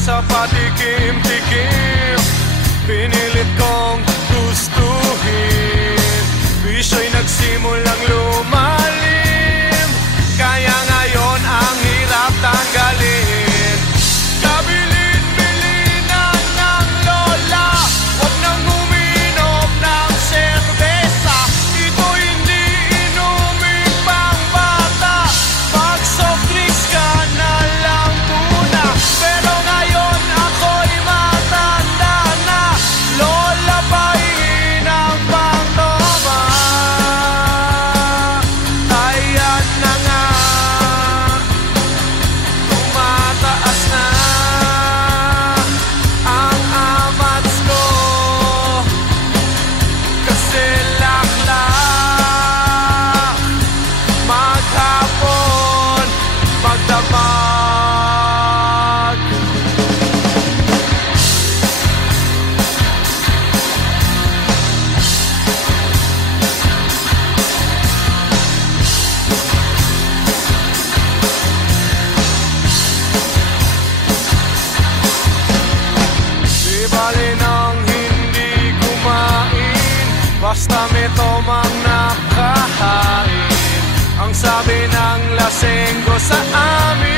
sa patikim-tikim. Pinilit kong gustuhin, bisyo'y nagsimulang lumalim. Kaya ngayon ang hirap tanggalin. Kabilin-bilinan ng lola, huwag nang uminom ng serbesa. Ito hindi inuming pang bata, pag soft drinks ka na lang muna. Pero ngayon ako'y matanda na, lola paingin ang pangtoma. Ayan na nga, tumataas na ang amats ko, kasi laklak maghapon magdamag. Di bali nang hindi kumain, basta may tomang nakahain. Ang sabi ng lasenggo sa amin,